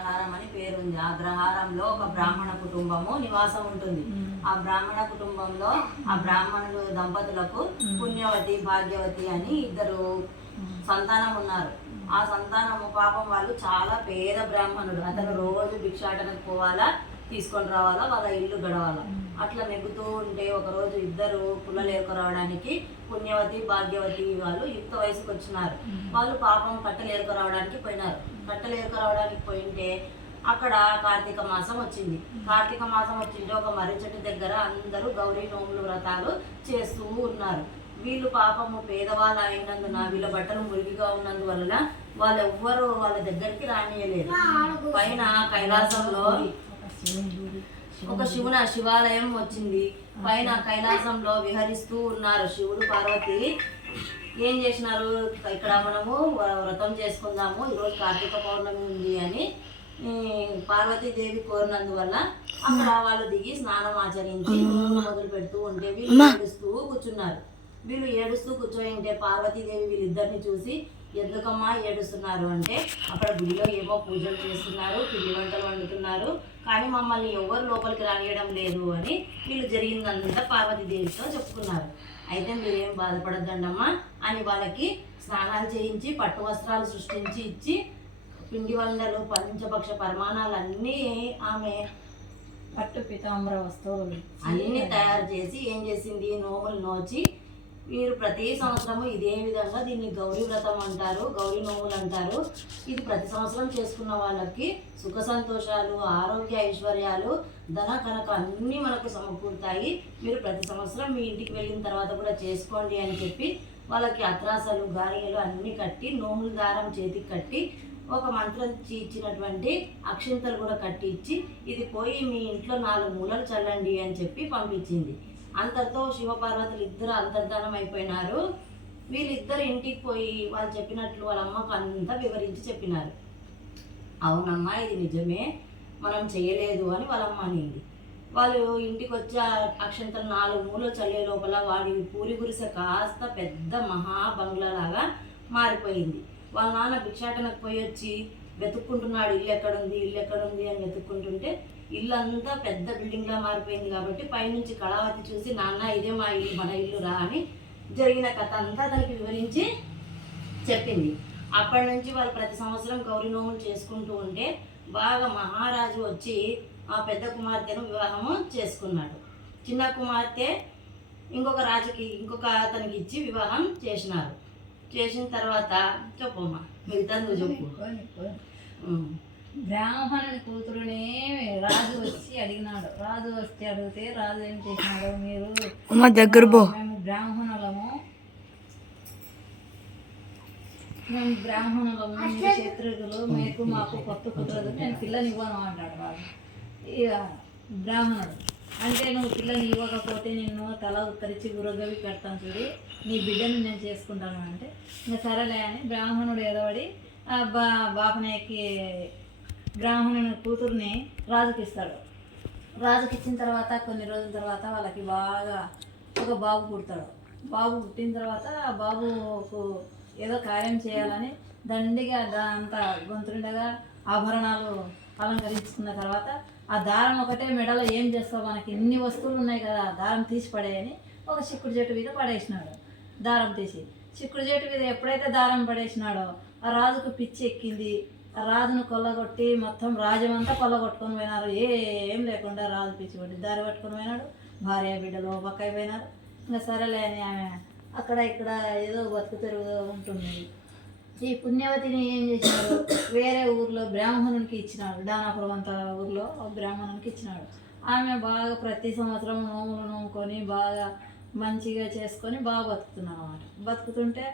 అగ్రహారం అని పేరుంది. ఆ అగ్రహారంలో ఒక బ్రాహ్మణ కుటుంబము నివాసం ఉంటుంది. ఆ బ్రాహ్మణ కుటుంబంలో ఆ బ్రాహ్మణులు దంపతులకు పుణ్యవతి భాగ్యవతి అని ఇద్దరు సంతానం ఉన్నారు. ఆ సంతానము పాపం వాళ్ళు చాలా పేద బ్రాహ్మణుడు. అతను రోజు భిక్షాటనకు పోవాలా, తీసుకొని రావాలా, వాళ్ళ ఇల్లు గడవాలా. అట్లా నెగ్గుతూ ఉంటే ఒకరోజు ఇద్దరు పుల్లలు ఏరుకురావడానికి పుణ్యవతి భాగ్యవతి వాళ్ళు యుక్త వయసుకు వచ్చినారు. వాళ్ళు పాపం కట్టెలు ఏరుకురావడానికి పోయినారు. కట్టెలు ఏరుకురావడానికి పోయింటే అక్కడ కార్తీక మాసం వచ్చింది. కార్తీక మాసం వచ్చింటే ఒక మర్రి చెట్టు దగ్గర అందరూ గౌరీ నోములు వ్రతాలు చేస్తూ ఉన్నారు. వీళ్ళు పాపము పేదవాళ్ళు అయినందున వీళ్ళ బట్టలు మురిగిగా ఉన్నందువలన వాళ్ళు ఎవ్వరు వాళ్ళ దగ్గరికి రానియలేదు. పైన కైలాసంలో ఒక శివాలయం వచ్చింది. పైన కైలాసంలో విహరిస్తూ ఉన్నారు శివుడు పార్వతి. ఏం చేసినారు, ఇక్కడ మనము వ్రతం చేసుకుందాము, ఈరోజు కార్తీక పౌర్ణమి ఉంది అని పార్వతీదేవి కోరినందువల్ల అక్కడ వాళ్ళు దిగి స్నానం ఆచరించి మొదలు పెడుతూ ఉంటే వీళ్ళు ఏడుస్తూ కూర్చున్నారు. వీళ్ళు ఏడుస్తూ కూర్చోయింటే పార్వతీదేవి వీళ్ళిద్దరిని చూసి ఎందుకమ్మా ఏడుస్తున్నారు అంటే, అక్కడ గుడిలో ఏమో పూజలు చేస్తున్నారు, పిండి వంటలు వండుతున్నారు, కానీ మమ్మల్ని ఎవరు లోపలికి రానియడం లేదు అని వీళ్ళు జరిగిందంతా పార్వతీదేవితో చెప్పుకున్నారు. అయితే మీరేం బాధపడద్దండమ్మా అని వాళ్ళకి స్నానాలు చేయించి పట్టు వస్త్రాలు సృష్టించి ఇచ్చి పిండి వంటలు పంచభక్ష పరిమాణాలు అన్నీ ఆమె పట్టు పీతాంబర వస్తువులు అన్నీ తయారు చేసి ఏం చేసింది, నోములు నోచి వీరు ప్రతి సంవత్సరము ఇదే విధంగా దీన్ని గౌరీ వ్రతం అంటారు, గౌరీ నోములు అంటారు. ఇది ప్రతి సంవత్సరం చేసుకున్న వాళ్ళకి సుఖ సంతోషాలు, ఆరోగ్య ఐశ్వర్యాలు, ధన కనక అన్నీ మనకు సమకూరుతాయి. మీరు ప్రతి సంవత్సరం మీ ఇంటికి వెళ్ళిన తర్వాత కూడా చేసుకోండి అని చెప్పి వాళ్ళకి అత్రాసలు గారియలు అన్నీ కట్టి నోముల దారం చేతికి కట్టి ఒక మంత్రం ఇచ్చినటువంటి అక్షింతలు కూడా కట్టి ఇచ్చి ఇది పోయి మీ ఇంట్లో 4 మూలలు చల్లండి అని చెప్పి పంపించింది. అంతటితో శివపార్వతులు ఇద్దరు అంతర్ధానం అయిపోయినారు. వీళ్ళిద్దరు ఇంటికి పోయి వాళ్ళు చెప్పినట్లు వాళ్ళ అమ్మకు అంతా వివరించి చెప్పినారు. అవునమ్మా ఇది నిజమే, మనం చేయలేదు అని వాళ్ళమ్మ అనింది. వాళ్ళు ఇంటికి వచ్చి అక్షంతలు 4 మూలలు చల్లే లోపల వాడి పూరి గురిసె కాస్త పెద్ద మహా బంగ్లాలాగా మారిపోయింది. వాళ్ళ నాన్న భిక్షాటనకు పోయి వచ్చి వెతుక్కుంటున్నాడు, ఇల్లు ఎక్కడుంది అని వెతుక్కుంటుంటే ఇల్లు అంతా పెద్ద బిల్డింగ్లా మారిపోయింది. కాబట్టి పైనుంచి కళావతి చూసి నాన్న ఇదే మా ఇల్లు, మన ఇల్లు రా అని జరిగిన కథ అంతా తనకి వివరించి చెప్పింది. అప్పటి నుంచి వాళ్ళు ప్రతి సంవత్సరం గౌరీ నోములు చేసుకుంటూ ఉంటే బాగా మహారాజు వచ్చి ఆ పెద్ద కుమార్తెను వివాహము చేసుకున్నాడు. చిన్న కుమార్తె ఇంకొక అతనికి ఇచ్చి వివాహం చేసినారు. చేసిన తర్వాత చెప్పమ్మా మిగతా నువ్వు చెప్పు. బ్రాహ్మణుని కూతురునే రాజు వచ్చి అడిగినాడు. రాజు వచ్చి అడిగితే రాజు ఏం చేసినాడు, మీరు మేము బ్రాహ్మణులము మీరు శత్రుఘ్నులు, మాకు కొత్త కుదరదు, నేను పిల్లని ఇవ్వను అంటాడు రాజు. ఇక బ్రాహ్మణుడు అంటే నువ్వు పిల్లని ఇవ్వకపోతే నిన్ను తల ఉత్తరించి గురగవి పెడతాను చూడి, నీ బిడ్డను నేను చేసుకుంటాను అంటే ఇంకా సరేలే అని బ్రాహ్మణుడు ఎదవడి బాపనయ్యకి బ్రాహ్మణుని కూతుర్ని రాజుకి ఇస్తాడు. రాజుకి ఇచ్చిన తర్వాత కొన్ని రోజుల తర్వాత వాళ్ళకి బాగా ఒక బాబు పుడతాడు. బాబు పుట్టిన తర్వాత ఆ బాబుకు ఏదో కార్యం చేయాలని దండిగా అంతా గొంతులుండగా ఆభరణాలు అలంకరించుకున్న తర్వాత ఆ దారం ఒకటే మెడలో ఏం చేస్తావు, మనకి ఇన్ని వస్తువులు ఉన్నాయి కదా, దారం తీసి పడేయని ఒక చిక్కుడు చెట్టు మీద పడేసినాడు. దారం తీసి చిక్కుడు చెట్టు మీద ఎప్పుడైతే దారం పడేసినాడో ఆ రాజుకు పిచ్చి ఎక్కింది. ఆ రాజును కొల్లగొట్టి మొత్తం రాజ్యమంతా కొల్లగొట్టుకొని పోయినారు. ఏం లేకుండా రాజు పిచ్చి పట్టి దారి పట్టుకొని పోయినాడు. భార్య బిడ్డలు పక్క అయిపోయినారు. ఇంకా సరేలే అని ఆమె అక్కడ ఇక్కడ ఏదో బతుకు తెరుగు ఉంటుంది. ఈ పుణ్యవతిని ఏం చేసినాడు, వేరే ఊర్లో బ్రాహ్మణునికి ఇచ్చినాడు. దానాపురం అంత ఊర్లో బ్రాహ్మణునికి ఇచ్చినాడు. ఆమె బాగా ప్రతి సంవత్సరం నోములు నోముకొని బాగా మంచిగా చేసుకొని బాగా బతుకుతున్నాను అన్నమాట. బతుకుతుంటే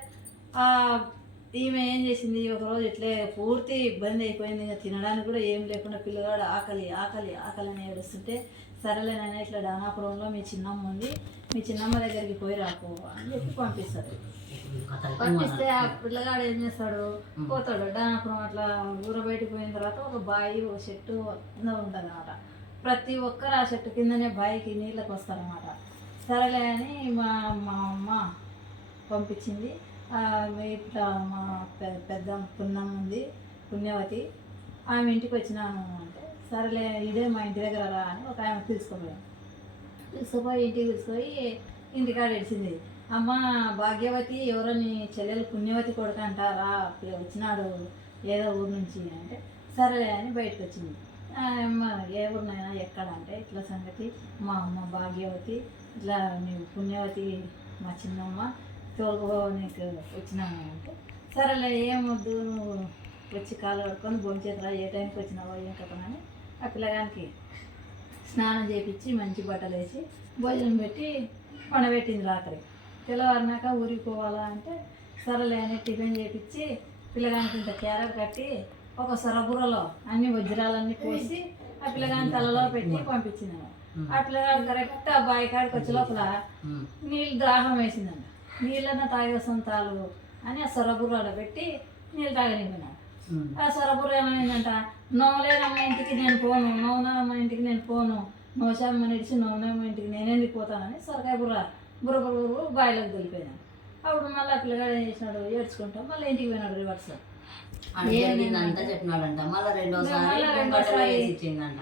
ఈమె ఏం చేసింది, ఒకరోజు ఇట్లే పూర్తి ఇబ్బంది అయిపోయింది. ఇంకా తినడానికి కూడా ఏం లేకుండా పిల్లగాడు ఆకలి ఆకలి ఆకలి అని ఏడుస్తుంటే సరేలేనైనా ఇట్లా దానాపురంలో మీ చిన్నమ్మ ఉంది, మీ చిన్నమ్మ దగ్గరికి పోయి రాకు అని చెప్పి పంపిస్తారు. పంపిస్తే ఆ పిల్లగాడు ఏం చేస్తాడు, పోతాడు దానాపురం. అట్లా ఊర బయటకు పోయిన తర్వాత ఒక బావి ఒక చెట్టు కింద ఉంటుంది అన్నమాట. ప్రతి ఒక్కరు ఆ చెట్టు కిందనే బావికి నీళ్ళకి వస్తారన్నమాట. సరేలే అని మా అమ్మ పంపించింది. ఇట్లా మా పెద్ద పుణ్యం ఉంది పుణ్యవతి, ఆమె ఇంటికి వచ్చినాను అంటే సరేలే ఇదే మా ఇంటి దగ్గర రా అని ఒక ఆమె తీసుకుపోయాను. తీసుకుపోయి ఇంటికి తీసుకుపోయి ఇంటికాడ ఇడిచింది. అమ్మ భాగ్యవతి ఎవరో నీ చెల్లెలు పుణ్యవతి కొడుకు అంటారా వచ్చినాడు ఏదో ఊరు నుంచి అంటే సరేలే అని బయటకు వచ్చింది. అమ్మ ఏ ఊరినైనా ఎక్కడ అంటే ఇట్లా సంగతి మా అమ్మ భాగ్యవతి ఇట్లా నీవు పుణ్యవతి మా చిన్నమ్మ తోలుకో నీకు వచ్చినాము అంటే సరేలే ఏమొద్దు నువ్వు వచ్చి కాలు కడుక్కొని భోంచేతరా ఏ టైంకి వచ్చినావో ఏం కథనని ఆ పిల్లగానికి స్నానం చేయించి మంచి బట్టలు వేసి భోజనం పెట్టి పండబెట్టింది. రాత్రి తెల్లవారినాక ఊరికి పోవాలా అంటే సరేలే అని టిఫిన్ చేయించి పిల్లగానికి ఇంత క్యారెట్ కట్టి ఒక సొరబుర్రలో అన్ని వజ్రాలన్నీ పోసి ఆ పిల్లగాని తలలో పెట్టి పంపించింది. ఆ పిల్లగాడు కరెక్ట్ ఆ బావి కాడికి వచ్చే లోపల నీళ్ళు దాహం వేసిందంట. నీళ్ళన్నా తాగే సొంతాలు అని ఆ సొరబుర్రలో పెట్టి నీళ్ళు తాగనిపోయినాడు. ఆ సొరబుర్ర ఏమైందంట, నవ్వులేనమ్మ ఇంటికి నేను పోను, నవ్వునమ్మ ఇంటికి నేను పోను, నోషమ్మ నిడిచి నవ్వునమ్మ ఇంటికి నేనెందుకు పోతానని సొరకాయ బుర్ర బుర్ర బుర్ర బావిలోకి వెళ్ళిపోయినాడు. అప్పుడు మళ్ళీ ఆ పిల్లగాడు ఏం చేసినాడు, ఏడ్చుకుంటాం మళ్ళీ ఇంటికి పోయినాడు రివర్స్.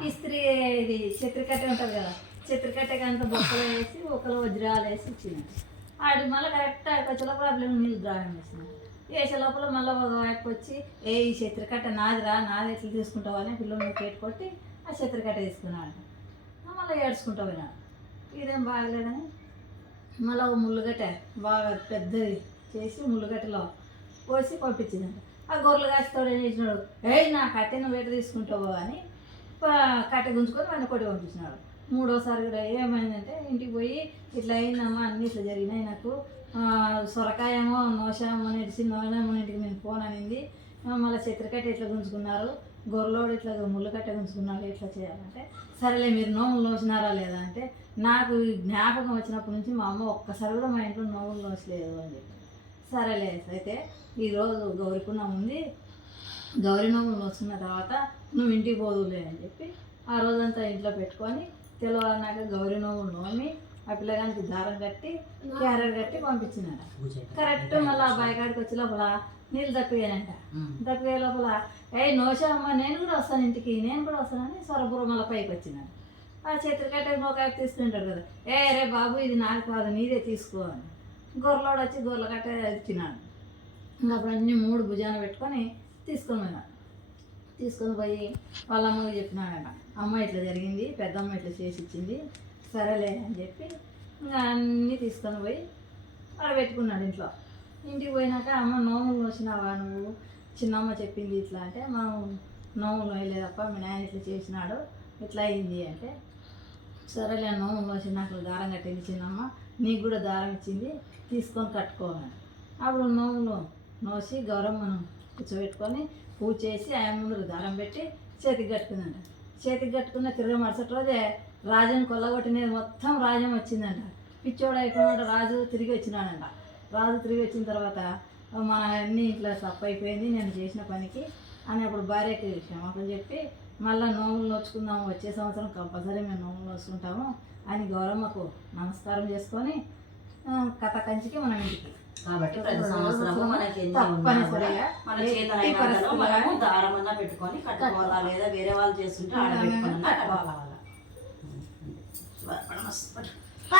ఇస్త్రీ ఇది చెత్రికట్టె ఉంటుంది కదా, చెత్రికట్టెకి అంత బొక్కలు వేసి ఒకరు వజ్రాలు వేసి ఇచ్చింది. ఆడు మళ్ళీ కరెక్ట్ వచ్చే లోపల ఆ పిల్లలు నీళ్ళు ద్రాగం వేసినాడు. వేసే లోపల మళ్ళీ ఒక వైపు వచ్చి ఈ చెత్రికట్ట నాదిరా, నాది ఎట్లా తీసుకుంటావు అని పిల్లలు కేటు కొట్టి ఆ చెత్రికట్ట తీసుకున్నాడు. మళ్ళీ ఏడ్చుకుంటూ పోయినాడు. ఇదేం బాగలేదని మళ్ళీ ఒక ముళ్ళుగట్ట బాగా పెద్దది చేసి ముళ్ళుగట్టలో పోసి పంపించిందంట. ఆ గొర్రెలు కాస్తాడు ఏం చేసినాడు, నా కట్టె నువ్వు ఎట్లా తీసుకుంటావు అని కట్టె గుంజుకొని వాడిని కొట్టి పంపించినాడు. మూడోసారి కూడా ఏమైందంటే ఇంటికి పోయి ఇట్లా అయిందమ్మా అన్నీ ఇట్లా జరిగినాయి నాకు, సొరకాయేమో నోషామో నడిచి నోనమ్మ ఇంటికి నేను పోననింది, మళ్ళీ చెత్రకట్ట ఇట్లా గుంజుకున్నారు, గొర్రెలోడు ఇట్లా ముళ్ళు కట్ట గుంజుకున్నారు, ఇట్లా చేయాలంటే సరేలే మీరు నోములు నోసినారా లేదా అంటే నాకు జ్ఞాపకం వచ్చినప్పటి నుంచి మా అమ్మ ఒక్కసారి కూడా మా ఇంట్లో నోములు నోసలేదు అని చెప్పి సరేలే అయితే ఈరోజు గౌరీకున్నం ఉంది, గౌరీ నోములు నోసుకున్న తర్వాత నువ్వు ఇంటికి పోదులే అని చెప్పి ఆ రోజంతా ఇంట్లో పెట్టుకొని తెల్లవారినాక గౌరీ నోములు నోమి ఆ పిల్లగానికి దారం కట్టి క్యారెట్ కట్టి పంపించినాడ. కరెక్ట్ మళ్ళీ ఆ బాయికాడికి వచ్చే లోపల నీళ్ళు తప్పిపోయానంట. తప్పిపోయే లోపల నోషమ్మ నేను కూడా వస్తాను ఇంటికి, నేను కూడా వస్తానని సొరబుర్ర మళ్ళీ పైకి వచ్చినాడు. ఆ చెత్రికట్ట ఒక తీసుకుంటాడు కదా, రే బాబు ఇది నాకు కాదు నీదే తీసుకో అని గొర్రెలోడు వచ్చి గొర్రెల కట్ట ఇచ్చినాడు. ఇంకా అప్పుడు అన్నీ 3 భుజాన పెట్టుకొని తీసుకొని పోయినాడు. తీసుకొని పోయి వాళ్ళ అమ్మకి చెప్పినాడట, అమ్మ ఇట్లా జరిగింది, పెద్దమ్మ ఇట్లా చేసి ఇచ్చింది, సరేలే అని చెప్పి ఇంకా అన్నీ తీసుకొని పోయి అక్కడ పెట్టుకున్నాడు ఇంట్లో. ఇంటికి పోయినాక అమ్మ నోములు నోసినావా నువ్వు, చిన్నమ్మ చెప్పింది ఇట్లా అంటే మనం నోములు నోయలేదప్ప మీ నాయన ఇట్లా చేసినాడు ఇట్లా అయింది అంటే సరేలే నోములు నోసి నాకు దారం కట్టింది చిన్నమ్మ, నీకు కూడా దారం ఇచ్చింది తీసుకొని కట్టుకోవాలి. అప్పుడు నోములు నోసి గౌరమ్మను కూర్చోబెట్టుకొని పూజ చేసి ఆయన ముందు దారం పెట్టి చేతికి కట్టుకుందంట. చేతికి కట్టుకున్న తిరిగి మరుసటి రోజే రాజుని కొల్లగొట్టినది మొత్తం రాజ్యం వచ్చిందంట. పిచ్చోడు అయిపోయినట్టు రాజు తిరిగి వచ్చినాడంట. రాజు తిరిగి వచ్చిన తర్వాత మన అన్నీ ఇట్లా తప్పు అయిపోయింది నేను చేసిన పనికి అని అప్పుడు భార్యకి క్షమాపణ చెప్పి మళ్ళీ నోములు నోచుకుందాము, వచ్చే సంవత్సరం కంపల్సరీ మేము నోములు నోచుకుంటాము అని గౌరమ్మకు నమస్కారం చేసుకొని కథ కంచికి మనం ఇంటికి కాబట్టి ప్రతి సంవత్సరము మనకి తప్పనిసరిగా మన చేతనైనంతలో మనము దారమన్నా పెట్టుకొని కట్టుకోవాలా, లేదా వేరే వాళ్ళు చేస్తుంటే ఆడ పెట్టుకున్నా కట్టుకోవాలా.